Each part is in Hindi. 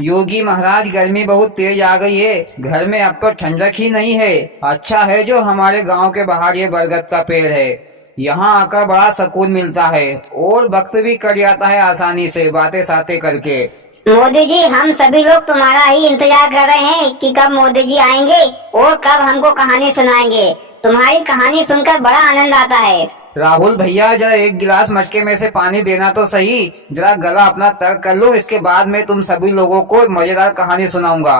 योगी महाराज, गर्मी बहुत तेज आ गई है। घर में अब तो ठंडक ही नहीं है। अच्छा है जो हमारे गांव के बाहर ये बरगद का पेड़ है। यहाँ आकर बड़ा सुकून मिलता है और वक्त भी कट जाता है आसानी से बातें सातें करके। मोदी जी, हम सभी लोग तुम्हारा ही इंतजार कर रहे हैं कि कब मोदी जी आएंगे और कब हमको कहानी सुनाएंगे। तुम्हारी कहानी सुनकर बड़ा आनंद आता है। राहुल भैया, जरा एक गिलास मटके में से पानी देना तो सही। जरा गला अपना तर्क कर लो, इसके बाद में तुम सभी लोगों को मजेदार कहानी सुनाऊंगा।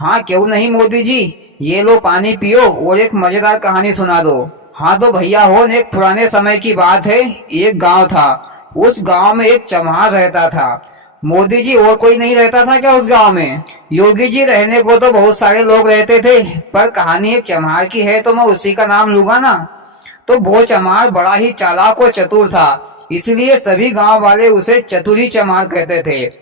हाँ क्यों नहीं मोदी जी, ये लो पानी पियो और एक मजेदार कहानी सुना दो। हाँ तो भैया हो, एक पुराने समय की बात है। एक गांव था। उस गांव में एक चमार रहता था। मोदी जी, और कोई नहीं रहता था क्या उस गांव में? योगी जी, रहने को तो बहुत सारे लोग रहते थे, पर कहानी एक चमार की है तो मैं उसी का नाम लूंगा ना। तो वो चमार बड़ा ही चालाक और चतुर था, इसलिए सभी गांव वाले उसे चतुरी चमार कहते थे।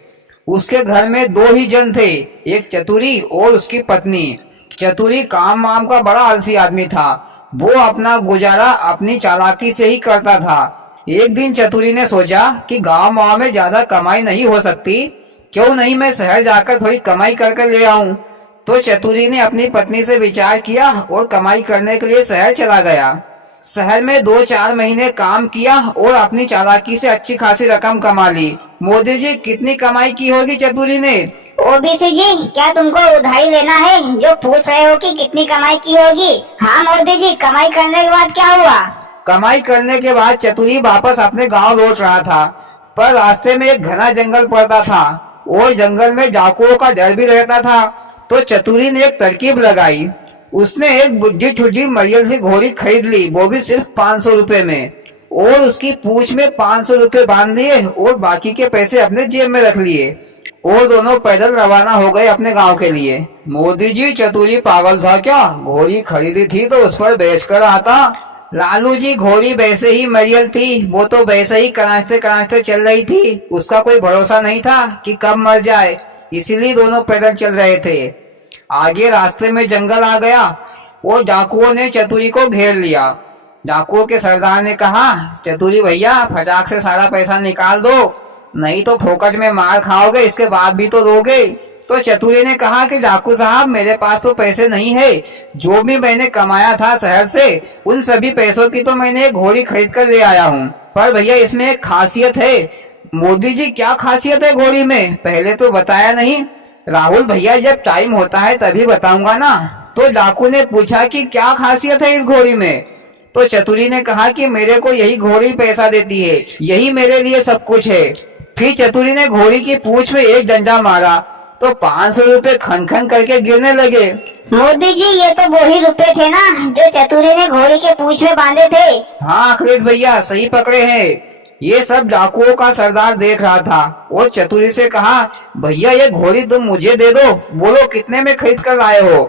उसके घर में दो ही जन थे, एक चतुरी और उसकी पत्नी। चतुरी काम वाम का बड़ा आलसी आदमी था। वो अपना गुजारा अपनी चालाकी से ही करता था। एक दिन चतुरी ने सोचा कि गांव वाँव में ज्यादा कमाई नहीं हो सकती, क्यों नहीं मैं शहर जाकर थोड़ी कमाई करके ले आऊं। तो चतुरी ने अपनी पत्नी से विचार किया और कमाई करने के लिए शहर चला गया। शहर में 2-4 महीने काम किया और अपनी चालाकी से अच्छी खासी रकम कमा ली। मोदी जी, कितनी कमाई की होगी चतुरी ने? ओबीसी जी, क्या तुमको उधारी लेना है जो पूछ रहे हो कि कितनी कमाई की होगी? हाँ मोदी जी, कमाई करने के बाद क्या हुआ? कमाई करने के बाद चतुरी वापस अपने गांव लौट रहा था, पर रास्ते में एक घना जंगल पड़ता था और जंगल में डाकुओं का डर भी रहता था। तो चतुरी ने एक तरकीब लगाई। उसने एक बुढ़ी ठुड्डी मरियल सी घोड़ी खरीद ली, वो भी सिर्फ 500 रुपए में, और उसकी पूंछ में 500 रुपए बांध दिए और बाकी के पैसे अपने जेब में रख लिए और दोनों पैदल रवाना हो गए अपने गांव के लिए। मोदी जी, चतुरी पागल था क्या? घोड़ी खरीदी थी तो उस पर बैठ कर आता। लालू जी, घोड़ी वैसे ही मरियल थी, वो तो वैसे ही करांचते करांचते चल रही थी। उसका कोई भरोसा नहीं था कि कब मर जाए, इसीलिए दोनों पैदल चल रहे थे। आगे रास्ते में जंगल आ गया और डाकुओं ने चतुरी को घेर लिया। डाकुओं के सरदार ने कहा, चतुरी भैया, फटाक से सारा पैसा निकाल दो, नहीं तो फोकट में मार खाओगे, इसके बाद भी तो दोगे। तो चतुरी ने कहा कि डाकू साहब, मेरे पास तो पैसे नहीं है। जो भी मैंने कमाया था शहर से, उन सभी पैसों की तो मैंने एक घोड़ी खरीद कर ले आया हूँ। पर भैया, इसमें एक खासियत है। मोदी जी, क्या खासियत है घोड़ी में? पहले तो बताया नहीं। राहुल भैया, जब टाइम होता है तभी बताऊंगा ना। तो डाकू ने पूछा कि क्या खासियत है इस घोड़ी में? तो चतुरी ने कहा कि मेरे को यही घोड़ी पैसा देती है, यही मेरे लिए सब कुछ है। फिर चतुरी ने घोड़ी की पूंछ में एक डंडा मारा तो 500 रुपए खन खन करके गिरने लगे। मोदी जी, ये तो वही रुपए थे ना जो चतुरी ने घोड़ी के पूंछ में बांधे थे? हाँ अखिलेश भैया, सही पकड़े हैं। ये सब डाकुओं का सरदार देख रहा था और चतुरी से कहा, भैया ये घोड़ी तुम मुझे दे दो, बोलो कितने में खरीद कर लाए हो?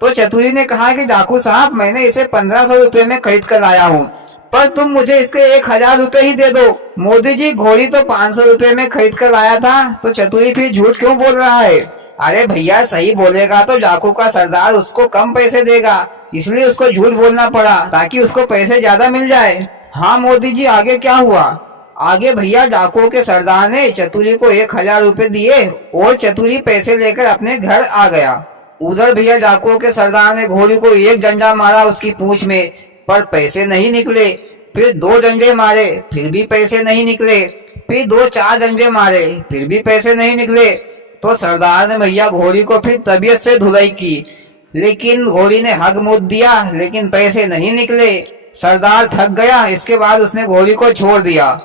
तो चतुरी ने कहा कि डाकू साहब, मैंने इसे 1500 रुपए में खरीद कर लाया हूँ, पर तुम मुझे इसके 1000 रुपए ही दे दो। मोदी जी, घोड़ी तो 500 रुपए में खरीद कर लाया था, तो चतुरी फिर झूठ क्यों बोल रहा है? अरे भैया, सही बोलेगा तो डाकू का सरदार उसको कम पैसे देगा, इसलिए उसको झूठ बोलना पड़ा ताकि उसको पैसे ज्यादा मिल जाए। हाँ मोदी जी, आगे क्या हुआ? आगे भैया, डाकुओं के सरदार ने चतुरी को 1000 रुपए दिए और चतुरी पैसे लेकर अपने घर आ गया। उधर भैया, डाकुओं के सरदार ने घोड़ी को एक डंडा मारा उसकी पूंछ में, पर पैसे नहीं निकले। फिर 2 डंडे मारे, फिर भी पैसे नहीं निकले। फिर 2-4 डंडे मारे, फिर भी पैसे नहीं निकले। तो सरदार ने भैया घोड़ी को फिर तबीयत से धुलाई की, लेकिन घोड़ी ने हग मुद दिया, लेकिन पैसे नहीं निकले। सरदार थक गया, इसके बाद उसने घोड़ी को छोड़ दिया।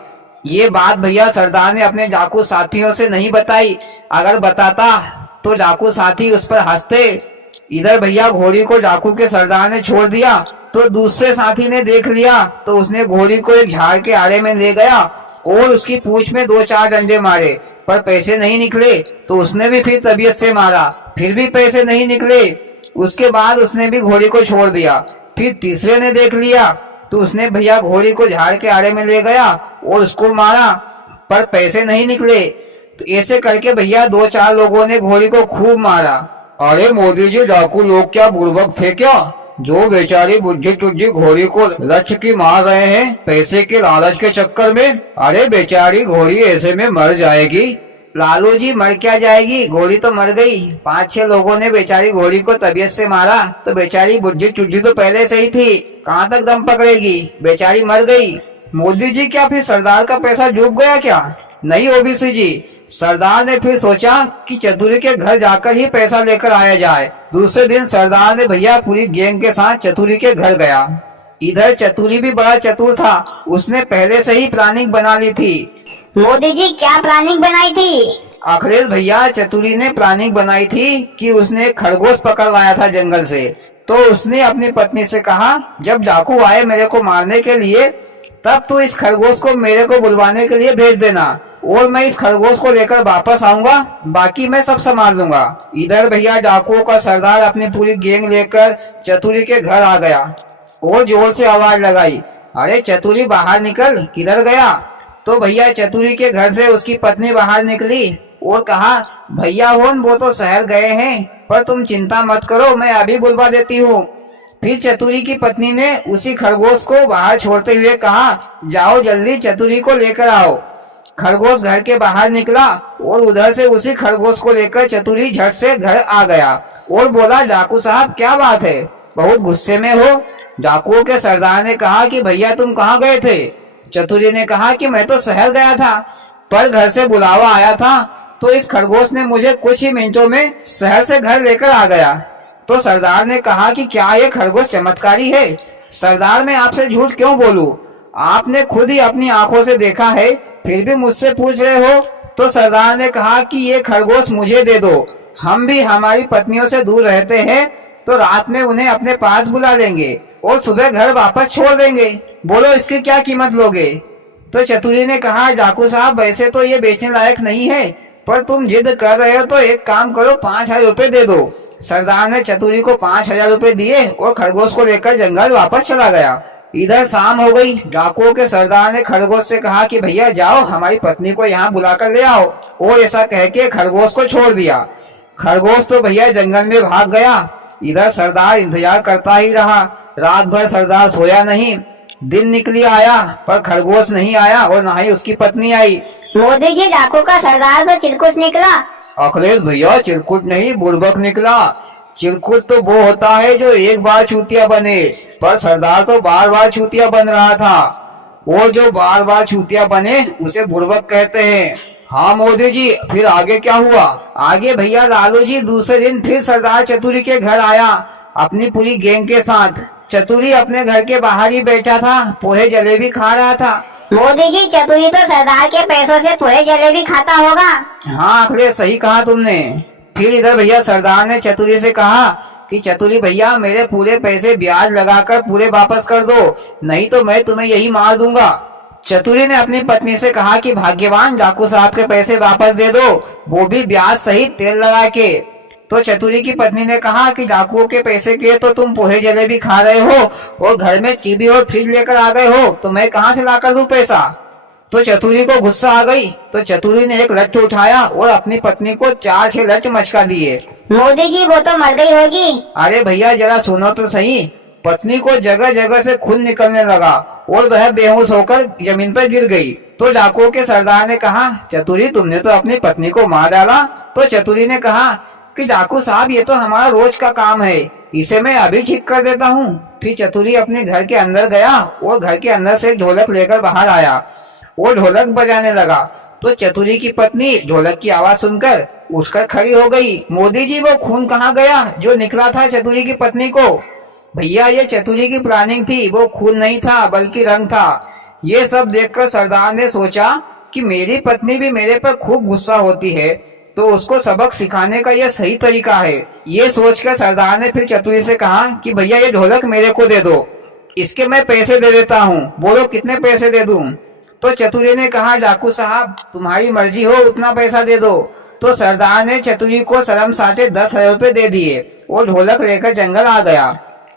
ये बात भैया सरदार ने अपने डाकू साथियों से नहीं बताई, अगर बताता तो डाकू साथी उस पर हंसते। इधर भैया, घोड़ी को डाकू के सरदार ने छोड़ दिया तो दूसरे साथी ने देख लिया, तो उसने घोड़ी को एक झाड़ के आड़े में ले गया और उसकी पूंछ में 2-4 डंडे मारे, पर पैसे नहीं निकले। तो उसने भी फिर तबीयत से मारा, फिर भी पैसे नहीं निकले। उसके बाद उसने भी घोड़ी को छोड़ दिया। फिर तीसरे ने देख लिया, तो उसने भैया घोड़ी को झाड़ के आड़े में ले गया और उसको मारा, पर पैसे नहीं निकले। तो ऐसे करके भैया 2-4 लोगों ने घोड़ी को खूब मारा। अरे मोदी जी, डाकू लोग क्या बुड़बक थे क्या, जो बेचारी बुढ़ी टुड्डी घोड़ी को लठ की मार रहे हैं पैसे के लालच के चक्कर में? अरे बेचारी घोड़ी ऐसे में मर जाएगी। लालू जी मर क्या जाएगी, घोड़ी तो मर गई। 5-6 लोगों ने बेचारी घोड़ी को तबीयत से मारा तो बेचारी बुढ़ी टुड्डी तो पहले से ही थी, कहाँ तक दम पकड़ेगी, बेचारी मर गई। मोदी जी क्या फिर सरदार का पैसा डूब गया क्या? नहीं ओबीसी जी, सरदार ने फिर सोचा कि चतुरी के घर जाकर ही पैसा लेकर आया जाए। दूसरे दिन सरदार ने भैया पूरी गैंग के साथ चतुरी के घर गया। इधर चतुरी भी बड़ा चतुर था, उसने पहले से ही प्लानिंग बना ली थी। मोदी जी क्या प्लानिंग बनाई थी? अखिलेश भैया, चतुरी ने प्लानिंग बनाई थी कि उसने एक खरगोश पकड़ लाया था जंगल से। तो उसने अपनी पत्नी से कहा, जब डाकू आए मेरे को मारने के लिए तब तो इस खरगोश को मेरे को बुलवाने के लिए भेज देना और मैं इस खरगोश को लेकर वापस आऊंगा, बाकी मैं सब संभाल लूंगा। इधर भैया डाकुओं का सरदार अपनी पूरी गैंग लेकर चतुरी के घर आ गया और जोर से आवाज लगाई, अरे चतुरी बाहर निकल, किधर गया? तो भैया चतुरी के घर से उसकी पत्नी बाहर निकली और कहा, भैया वो तो शहर गए हैं, पर तुम चिंता मत करो, मैं अभी बुलवा देती हूँ। फिर चतुरी की पत्नी ने उसी खरगोश को बाहर छोड़ते हुए कहा, जाओ जल्दी चतुरी को लेकर आओ। खरगोश घर के बाहर निकला और उधर से उसी खरगोश को लेकर चतुरी झट से घर आ गया और बोला, डाकू साहब क्या बात है, बहुत गुस्से में हो? डाकुओं के सरदार ने कहा कि भैया तुम कहाँ गए थे? चतुरी ने कहा कि मैं तो शहर गया था, पर घर से बुलावा आया था तो इस खरगोश ने मुझे कुछ ही मिनटों में शहर से घर लेकर आ गया। तो सरदार ने कहा कि क्या ये खरगोश चमत्कारी है? सरदार, मैं आपसे झूठ क्यों बोलूं? आपने खुद ही अपनी आंखों से देखा है, फिर भी मुझसे पूछ रहे हो? तो सरदार ने कहा कि ये खरगोश मुझे दे दो, हम भी हमारी पत्नियों से दूर रहते हैं तो रात में उन्हें अपने पास बुला लेंगे और सुबह घर वापस छोड़ देंगे, बोलो इसकी क्या कीमत लोगे? तो चतुरी ने कहा, डाकू साहब वैसे तो ये बेचने लायक नहीं है, पर तुम जिद कर रहे हो तो एक काम करो, 5,000 रुपए दे दो। सरदार ने चतुरी को 5,000 रुपए दिए और खरगोश को लेकर जंगल वापस चला गया। इधर शाम हो गई। डाकुओं के सरदार ने खरगोश से कहा कि भैया जाओ हमारी पत्नी को यहाँ बुलाकर ले आओ, और ऐसा कह के खरगोश को छोड़ दिया। खरगोश तो भैया जंगल में भाग गया। इधर सरदार इंतजार करता ही रहा। रात भर सरदार सोया नहीं। दिन निकली आया पर खरगोश नहीं आया और ना ही उसकी पत्नी आई। मोदी जी डाकू का सरदार तो चिरकुट निकला। अखिलेश भैया, चिरकुट नहीं बुड़बक निकला। चिरकुट तो वो होता है जो एक बार चूतिया बने, पर सरदार तो बार बार चूतिया बन रहा था, और जो बार बार चूतिया बने उसे बुड़बक कहते हैं। हाँ मोदी जी, फिर आगे क्या हुआ? आगे भैया लालू जी दूसरे दिन फिर सरदार चतुरी के घर आया अपनी पूरी गैंग के साथ। चतुरी अपने घर के बाहर ही बैठा था, पोहे जलेबी खा रहा था। मोदी जी चतुरी तो सरदार के पैसों से पोहे जलेबी खाता होगा। हाँ अखिलेश, सही कहा तुमने। फिर इधर भैया सरदार ने चतुरी से कहा कि चतुरी भैया मेरे पूरे पैसे ब्याज लगाकर पूरे वापस कर दो, नहीं तो मैं तुम्हें यही मार दूंगा। चतुरी ने अपनी पत्नी से कहा कि भाग्यवान, डाकू साहब के पैसे वापस दे दो, वो भी ब्याज सहित तेल लगा के। तो चतुरी की पत्नी ने कहा कि डाकुओं के पैसे के तो तुम पोहे जलेबी खा रहे हो और घर में टीवी और फ्रिज लेकर आ गए हो, तो मैं कहाँ से लाकर दूं पैसा? तो चतुरी को गुस्सा आ गई, तो चतुरी ने एक लट्ठ उठाया और अपनी पत्नी को 4-6 लट्ठ मचका दिए। मोदी जी वो तो मर गई होगी। अरे भैया जरा सुनो तो सही। पत्नी को जगह जगह से खून निकलने लगा और वह बेहोश होकर जमीन पर गिर गई। तो डाकुओं के सरदार ने कहा, चतुरी तुमने तो अपनी पत्नी को मार डाला। तो चतुरी ने कहा कि डाकू साहब ये तो हमारा रोज का काम है, इसे मैं अभी ठीक कर देता हूँ। फिर चतुरी अपने घर के अंदर गया और घर के अंदर से ढोलक लेकर बाहर आया और ढोलक बजाने लगा। तो चतुरी की पत्नी ढोलक की आवाज सुनकर उठकर खड़ी हो गई। मोदी जी वो खून कहाँ गया जो निकला था चतुरी की पत्नी को? भैया ये चतुरी की प्लानिंग थी, वो खून नहीं था बल्कि रंग था। ये सब देखकर सरदार ने सोचा कि मेरी पत्नी भी मेरे पर खूब गुस्सा होती है, तो उसको सबक सिखाने का यह सही तरीका है। ये सोचकर सरदार ने फिर चतुरी से कहा कि भैया ये ढोलक मेरे को दे दो, इसके मैं पैसे दे देता हूँ, बोलो कितने पैसे दे दूं? तो चतुरी ने कहा, डाकू साहब तुम्हारी मर्जी हो उतना पैसा दे दो। तो सरदार ने चतुरी को शर्म साटे 10,000 रुपए दे दिए और ढोलक लेकर जंगल आ गया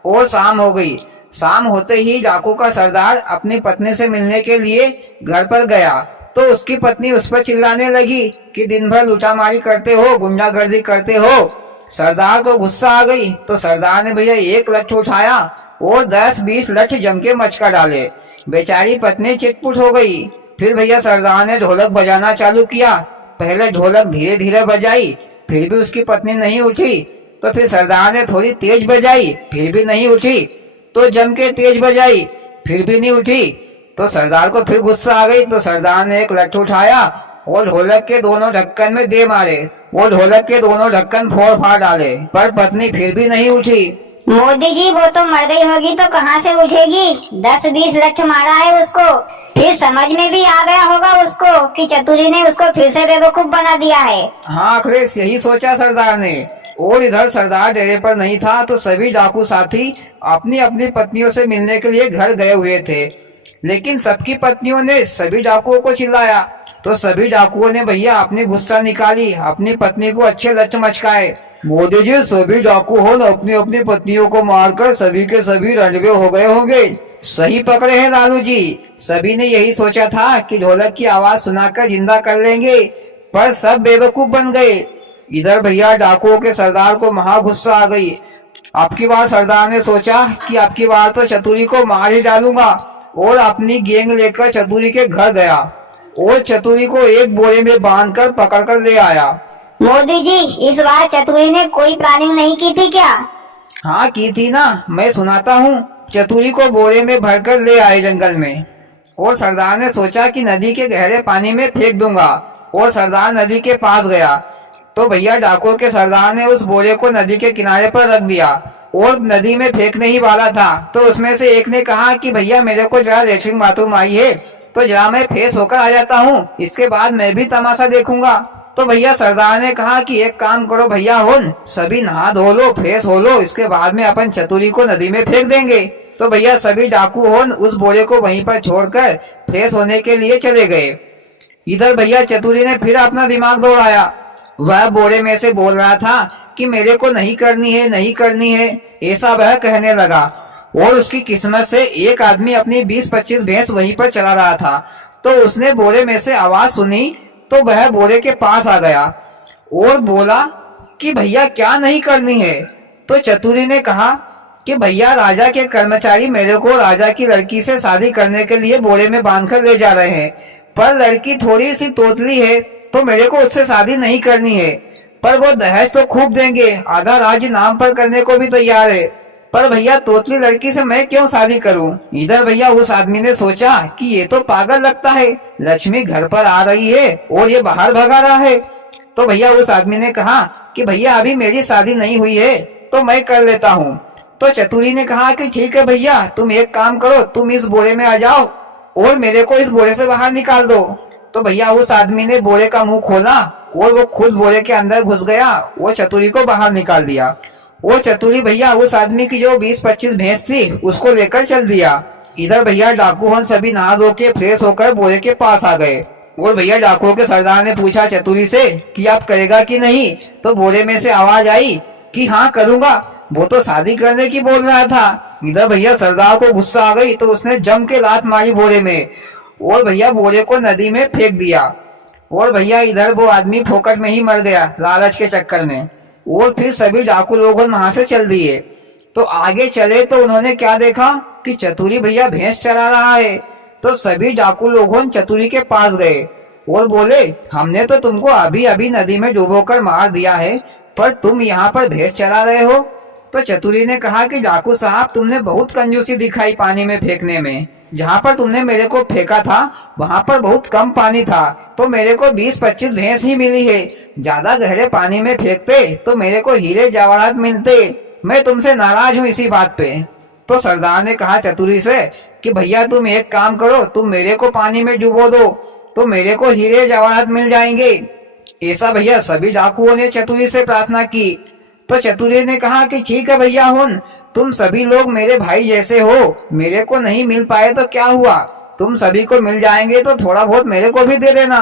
और शाम हो गई। शाम होते ही डाकू का सरदार अपनी पत्नी से मिलने के लिए घर पर गया, तो उसकी पत्नी उस पर चिल्लाने लगी कि दिन भर लुटामारी करते हो, गुंडागर्दी करते हो। सरदार को गुस्सा आ गई, तो सरदार ने भैया एक लट्ठ उठाया और 10-20 लट्ठ जम के मचका डाले। बेचारी पत्नी चिटपुट हो गई। फिर भैया सरदार ने ढोलक बजाना चालू किया, पहले ढोलक धीरे धीरे बजाई, फिर भी उसकी पत्नी नहीं उठी। तो फिर सरदार ने थोड़ी तेज बजाई, फिर भी नहीं उठी। तो जम के तेज बजाई, फिर भी नहीं उठी। तो सरदार को फिर गुस्सा आ गई। तो सरदार ने एक लट्ठू उठाया और ढोलक के दोनों ढक्कन में दे मारे। वो ढोलक के दोनों ढक्कन फोड़ फाड़ डाले, पर पत्नी फिर भी नहीं उठी। मोदी जी वो तो मर गई होगी तो कहाँ से उठेगी? 10-20 लठ मारा है उसको, फिर समझ में भी आ गया होगा उसको कि चतुरी ने उसको फिर से बेवकूफ बना दिया है। हाँ अखिलेश, यही सोचा सरदार ने। और इधर सरदार डेरे पर नहीं था तो सभी डाकू साथी अपनी अपनी पत्नियों से मिलने के लिए घर गए हुए थे। लेकिन सबकी पत्नियों ने सभी डाकुओं को चिल्लाया। तो सभी डाकुओं ने भैया अपनी गुस्सा निकाली, अपनी पत्नी को अच्छे लठ मचकाए। मोदी जी, सभी डाकू हो अपनी अपनी पत्नियों को मारकर सभी के सभी रणवे हो गए होंगे। सही पकड़े हैं लालू जी। सभी ने यही सोचा था कि ढोलक की आवाज सुनाकर जिंदा कर लेंगे, पर सब बेवकूफ बन गए। इधर भैया डाकुओं के सरदार को महा गुस्सा आ गई। अब की बार सरदार ने सोचा कि अब की बार तो चतुरी को मार ही डालूंगा, और अपनी गैंग लेकर चतुरी के घर गया और चतुरी को एक बोरे में बांधकर पकड़कर ले आया। मोदी जी, इस बार चतुरी ने कोई प्लानिंग नहीं की थी क्या? हाँ की थी ना, मैं सुनाता हूँ। चतुरी को बोरे में भरकर ले आए जंगल में, और सरदार ने सोचा कि नदी के गहरे पानी में फेंक दूंगा। और सरदार नदी के पास गया तो भैया डाकुओं के सरदार ने उस बोरे को नदी के किनारे पर रख दिया और नदी में फेंकने ही वाला था। तो उसमें से एक ने कहा कि भैया मेरे को जरा लेटरिन बाथरूम आई है, तो जरा मैं फ्रेश होकर आ जाता हूँ, इसके बाद मैं भी तमाशा देखूंगा। तो भैया सरदार ने कहा कि एक काम करो भैया होन, सभी नहा धो लो, फ्रेश हो लो, इसके बाद में अपन चतुरी को नदी में फेंक देंगे। तो भैया सभी डाकू होन उस बोरे को वहीं पर छोड़कर फ्रेश होने के लिए चले गए। इधर भैया चतुरी ने फिर अपना दिमाग दौड़ाया। वह बोरे में से बोल रहा था कि मेरे को नहीं करनी है, नहीं करनी है, ऐसा वह कहने लगा। और उसकी किस्मत से एक आदमी अपनी 20-25 भैंस वहीं पर चला रहा था। तो उसने बोरे में से आवाज सुनी तो वह बोरे के पास आ गया और बोला कि भैया क्या नहीं करनी है। तो चतुरी ने कहा कि भैया राजा के कर्मचारी मेरे को राजा की लड़की से शादी करने के लिए बोरे में बांधकर ले जा रहे हैं, पर लड़की थोड़ी सी तोतली है तो मेरे को उससे शादी नहीं करनी है, पर वो दहेज तो खूब देंगे, आधा राज्य नाम पर करने को भी तैयार है, पर भैया तोतली लड़की से मैं क्यों शादी करूं। इधर भैया उस आदमी ने सोचा कि ये तो पागल लगता है, लक्ष्मी घर पर आ रही है और ये बाहर भगा रहा है। तो भैया उस आदमी ने कहा कि भैया अभी मेरी शादी नहीं हुई है तो मैं कर लेता हूँ। तो चतुरी ने कहा कि ठीक है भैया, तुम एक काम करो, तुम इस बोरे में आ जाओ और मेरे को इस बोरे से बाहर निकाल दो। तो भैया उस आदमी ने बोरे का मुंह खोला और वो खुद बोरे के अंदर घुस गया और चतुरी को बाहर निकाल दिया। वो चतुरी भैया उस आदमी की जो 20-25 भैंस थी उसको लेकर चल दिया। इधर भैया डाकू सभी नहा धो के फ्रेश होकर बोरे के पास आ गए और भैया डाकुओं के सरदार ने पूछा चतुरी से कि आप करेगा कि नहीं। तो बोरे में से आवाज आई कि हाँ करूंगा, वो तो शादी करने की बोल रहा था। इधर भैया सरदार को गुस्सा आ गई तो उसने जम के लात मारी बोरे में और भैया बोरे को नदी में फेंक दिया। और भैया इधर वो आदमी फोकट में ही मर गया लालच के चक्कर में। और फिर सभी डाकू लोगों वहां से चल दिए। तो आगे चले तो उन्होंने क्या देखा कि चतुरी भैया भैंस चरा रहा है। तो सभी डाकू लोगों चतुरी के पास गए और बोले हमने तो तुमको अभी अभी नदी में डुबोकर मार दिया है, पर तुम यहाँ पर भैंस चरा रहे हो। तो चतुरी ने कहा कि डाकू साहब तुमने बहुत कंजूसी दिखाई पानी में फेंकने में। जहाँ पर तुमने मेरे को फेंका था वहाँ पर बहुत कम पानी था, तो मेरे को 20-25 भैंस ही मिली है। ज्यादा गहरे पानी में फेंकते तो मेरे को हीरे जवाहरात मिलते। मैं तुमसे नाराज हूँ इसी बात पे। तो सरदार ने कहा चतुरी से कि भैया तुम एक काम करो, तुम मेरे को पानी में डुबो दो तो मेरे को हीरे जवाहरात मिल जाएंगे। ऐसा भैया सभी डाकुओं ने चतुरी से प्रार्थना की। तो चतुरी ने कहा कि ठीक है भैया हुन, तुम सभी लोग मेरे भाई जैसे हो, मेरे को नहीं मिल पाए तो क्या हुआ, तुम सभी को मिल जाएंगे तो थोड़ा बहुत मेरे को भी दे देना।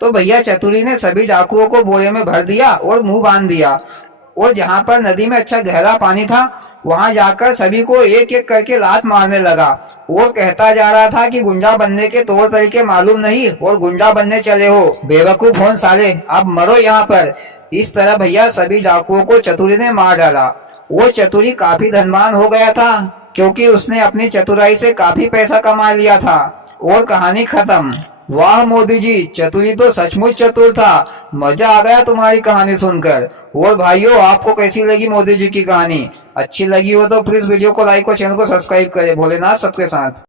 तो भैया चतुरी ने सभी डाकुओं को बोरे में भर दिया और मुंह बांध दिया और जहाँ पर नदी में अच्छा गहरा पानी था वहां जाकर सभी को एक एक करके लात मारने लगा और कहता जा रहा था कि गुंडा बनने के तौर तरीके मालूम नहीं और गुंडा बनने चले हो, बेवकूफ हो साले, अब मरो यहाँ पर। इस तरह भैया सभी डाकुओं को चतुरी ने मार डाला। वो चतुरी काफी धनवान हो गया था क्योंकि उसने अपनी चतुराई से काफी पैसा कमा लिया था। और कहानी खत्म। वाह मोदी जी, चतुरी तो सचमुच चतुर था। मजा आ गया तुम्हारी कहानी सुनकर। और भाइयों, आपको कैसी लगी मोदी जी की कहानी? अच्छी लगी हो तो प्लीज वीडियो को लाइक और चैनल को सब्सक्राइब करें। भोलेनाथ सबके साथ।